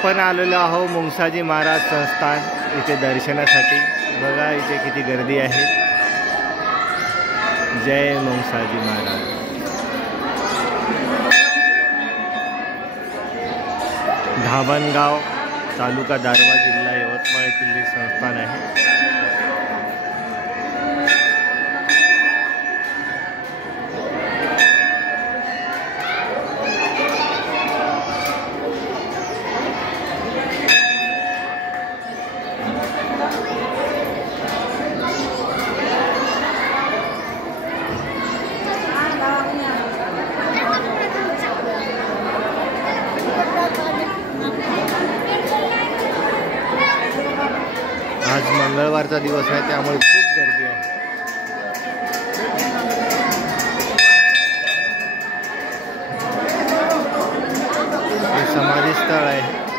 आपण आलेलो आहोत मुंगसाजी महाराज संस्थान इथे दर्शनासाठी। बघा इथे किती गर्दी आहे। जय मुंगसाजी महाराज। धामणगाव तालुका दारवा जिल्हा यवतमाळ येथील हे संस्थान आहे। आज मंगळवारचा दिवस आहे त्यामुळे खूप गर्दी आहे। हे समाधी स्थळ आहे।